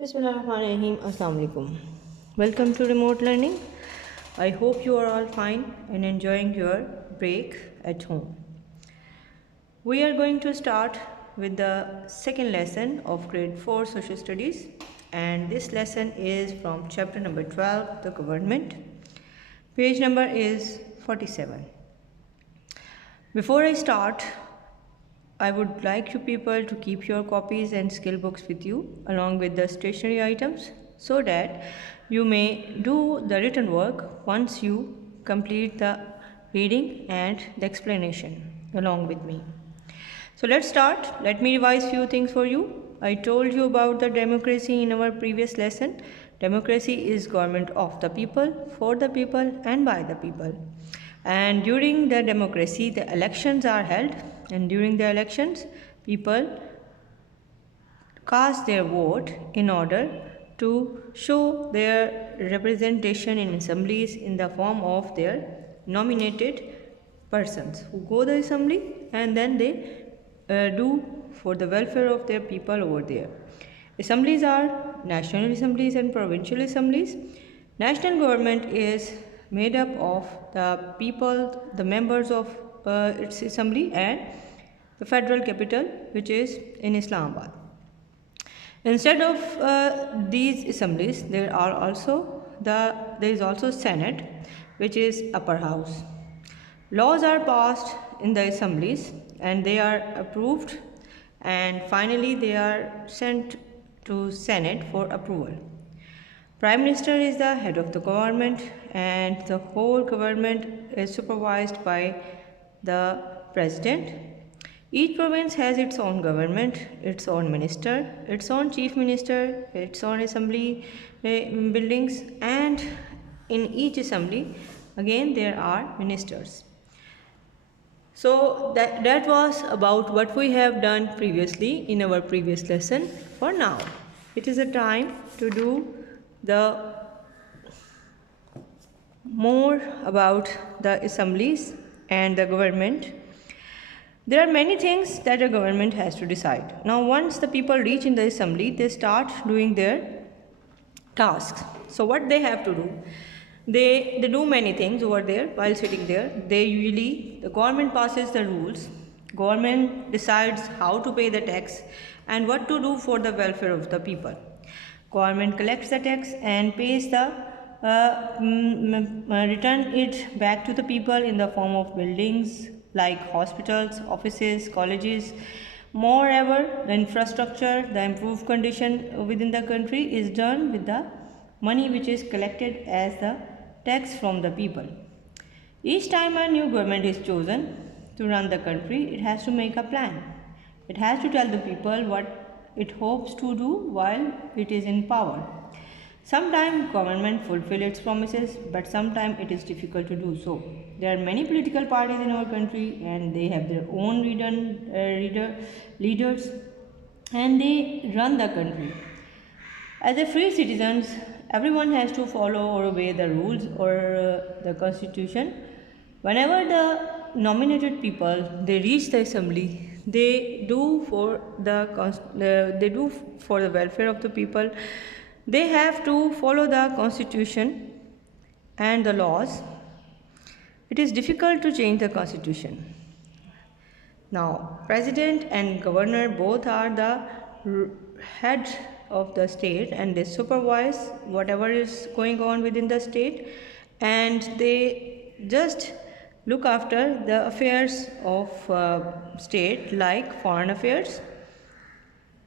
Bismillahirrahmanirrahim. Assalamu alaikum. Welcome to remote learning. I hope you are all fine and enjoying your break at home. We are going to start with the second lesson of grade 4 social studies, and this lesson is from chapter number 12, the government. Page number is 47. Before I start, I would like you people to keep your copies and skill books with you along with the stationery items so that you may do the written work once you complete the reading and the explanation along with me. So let's start. Let me revise few things for you. I told you about the democracy in our previous lesson. Democracy is government of the people, for the people and by the people. And during the democracy, the elections are held, and during the elections, people cast their vote in order to show their representation in assemblies in the form of their nominated persons who go to the assembly and then they do for the welfare of their people over there. Assemblies are national assemblies and provincial assemblies. National government is made up of the people, the members of its assembly, and the federal capital, which is in Islamabad. Instead of these assemblies, there is also Senate, which is upper house. Laws are passed in the assemblies and they are approved, and finally they are sent to Senate for approval. Prime Minister is the head of the government, and the whole government is supervised by the President. Each province has its own government, its own minister, its own chief minister, its own assembly buildings, and in each assembly again there are ministers. So that was about what we have done previously in our previous lesson. For now, it is a time to do the more about the assemblies and the government. There are many things that a government has to decide. Now, once the people reach in the assembly, they start doing their tasks. So what they have to do? They do many things over there while sitting there. The government passes the rules. Government decides how to pay the tax and what to do for the welfare of the people. Government collects the tax and pays the return it back to the people in the form of buildings like hospitals, offices, colleges. Moreover, the infrastructure, the improved condition within the country is done with the money which is collected as the tax from the people. Each time a new government is chosen to run the country, it has to make a plan. It has to tell the people what it hopes to do while it is in power. Sometimes government fulfill its promises, but sometimes it is difficult to do so. There are many political parties in our country and they have their own leaders and they run the country. As a free citizens, everyone has to follow or obey the rules or the constitution. Whenever the nominated people they reach the assembly, they do for the welfare of the people. They have to follow the constitution and the laws. It is difficult to change the constitution. Now, president and governor both are the head of the state and they supervise whatever is going on within the state, and they just look after the affairs of state like foreign affairs,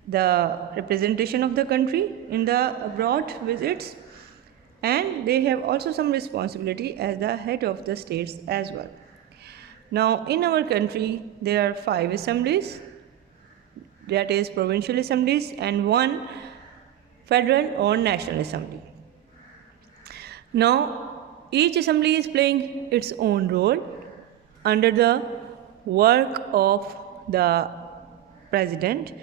the representation of the country in the abroad visits, and they have also some responsibility as the head of the states as well. Now, in our country, there are 5 assemblies, that is provincial assemblies, and 1 federal or national assembly. Now, each assembly is playing its own role under the work of the president,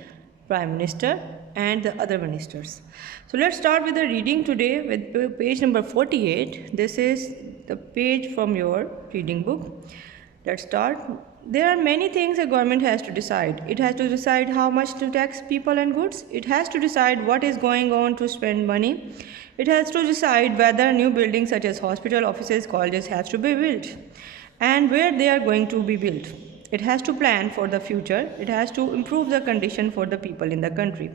prime minister, and the other ministers. So let's start with the reading today with page number 48. This is the page from your reading book. Let's start. There are many things a government has to decide. It has to decide how much to tax people and goods. It has to decide what is going on to spend money. It has to decide whether new buildings such as hospital, offices, colleges has to be built and where they are going to be built. It has to plan for the future. It has to improve the condition for the people in the country.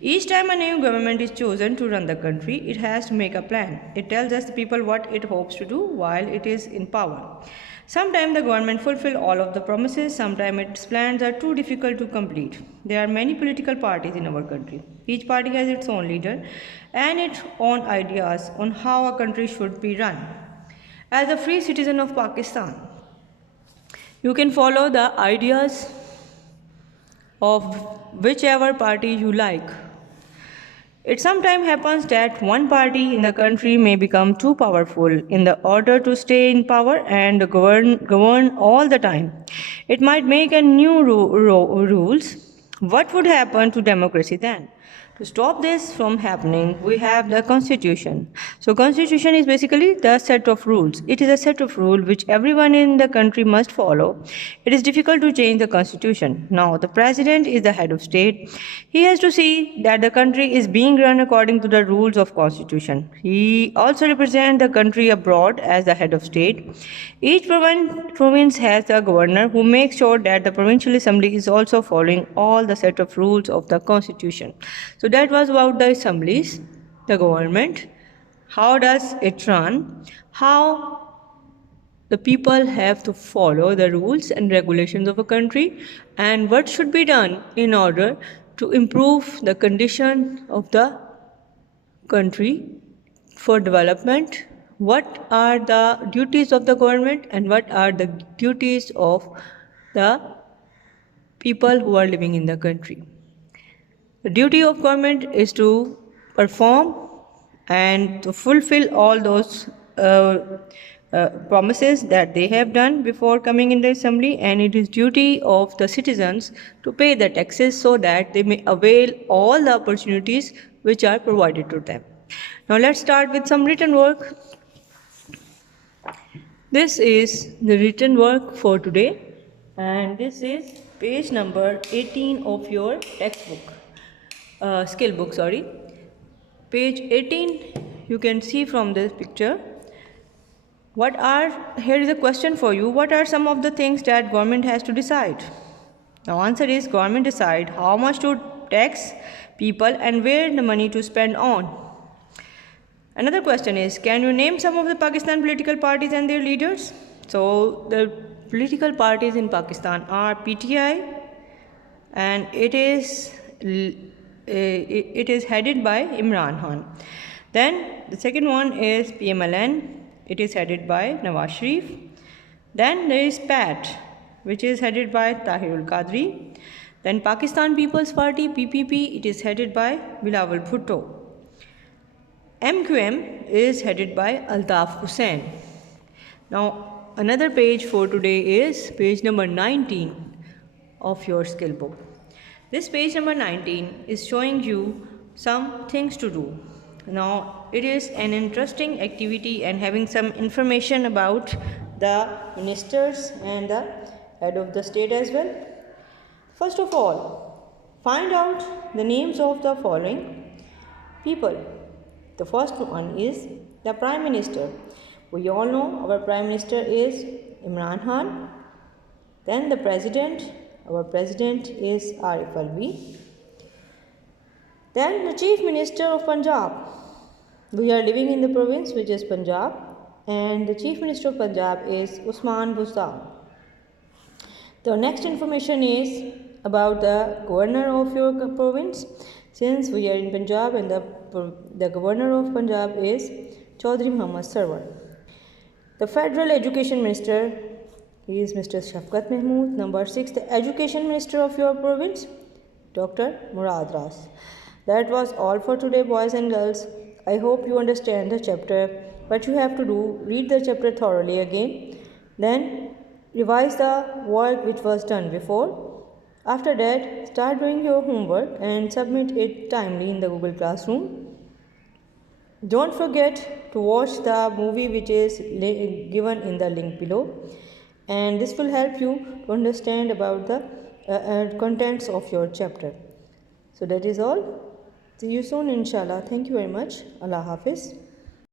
Each time a new government is chosen to run the country, it has to make a plan. It tells us the people what it hopes to do while it is in power. Sometimes the government fulfill all of the promises, sometimes its plans are too difficult to complete. There are many political parties in our country. Each party has its own leader and its own ideas on how a country should be run. As a free citizen of Pakistan, you can follow the ideas of whichever party you like. It sometimes happens that one party in the country may become too powerful in the order to stay in power and govern all the time. It might make a new rules. What would happen to democracy then? To stop this from happening, we have the constitution. So constitution is basically the set of rules. It is a set of rules which everyone in the country must follow. It is difficult to change the constitution. Now the president is the head of state. He has to see that the country is being run according to the rules of constitution. He also represents the country abroad as the head of state. Each province has a governor who makes sure that the provincial assembly is also following all the set of rules of the constitution. So that was about the assemblies, the government, how does it run, how the people have to follow the rules and regulations of a country, and what should be done in order to improve the condition of the country for development, what are the duties of the government and what are the duties of the people who are living in the country. The duty of government is to perform and to fulfill all those promises that they have done before coming in the assembly, and it is duty of the citizens to pay the taxes so that they may avail all the opportunities which are provided to them. Now let's start with some written work. This is the written work for today, and this is page number 18 of your textbook. Skill book, sorry. Page 18, you can see from this picture. Here is a question for you. What are some of the things that government has to decide? The answer is government decide how much to tax people and where the money to spend on. Another question is, can you name some of the Pakistan political parties and their leaders? So the political parties in Pakistan are PTI, and it is headed by Imran Khan. Then the second one is PMLN. It is headed by Nawaz Sharif. Then there is PAT, which is headed by Tahirul Qadri. Then Pakistan People's Party, PPP, it is headed by Bilawal Bhutto. MQM is headed by Altaf Hussain. Now another page for today is page number 19 of your skill book. This page number 19 is showing you some things to do. Now it is an interesting activity and having some information about the ministers and the head of the state as well. First of all, find out the names of the following people. The first one is the Prime Minister. We all know our Prime Minister is Imran Khan. Then the President. Our President is Arif Alvi. Then the Chief Minister of Punjab. We are living in the province which is Punjab, and the Chief Minister of Punjab is Usman Busta. The next information is about the Governor of your province. Since we are in Punjab, and the Governor of Punjab is Chaudhry Muhammad Sarwar. The Federal Education Minister is Mr. Shafqat Mahmood. Number 6, the Education Minister of your province, Dr. Murad Ras. That was all for today, boys and girls. I hope you understand the chapter. What you have to do, read the chapter thoroughly again, then revise the work which was done before. After that, start doing your homework and submit it timely in the Google Classroom. Don't forget to watch the movie which is given in the link below. and this will help you to understand about the contents of your chapter. So that is all. See you soon inshallah. Thank you very much. Allah Hafiz.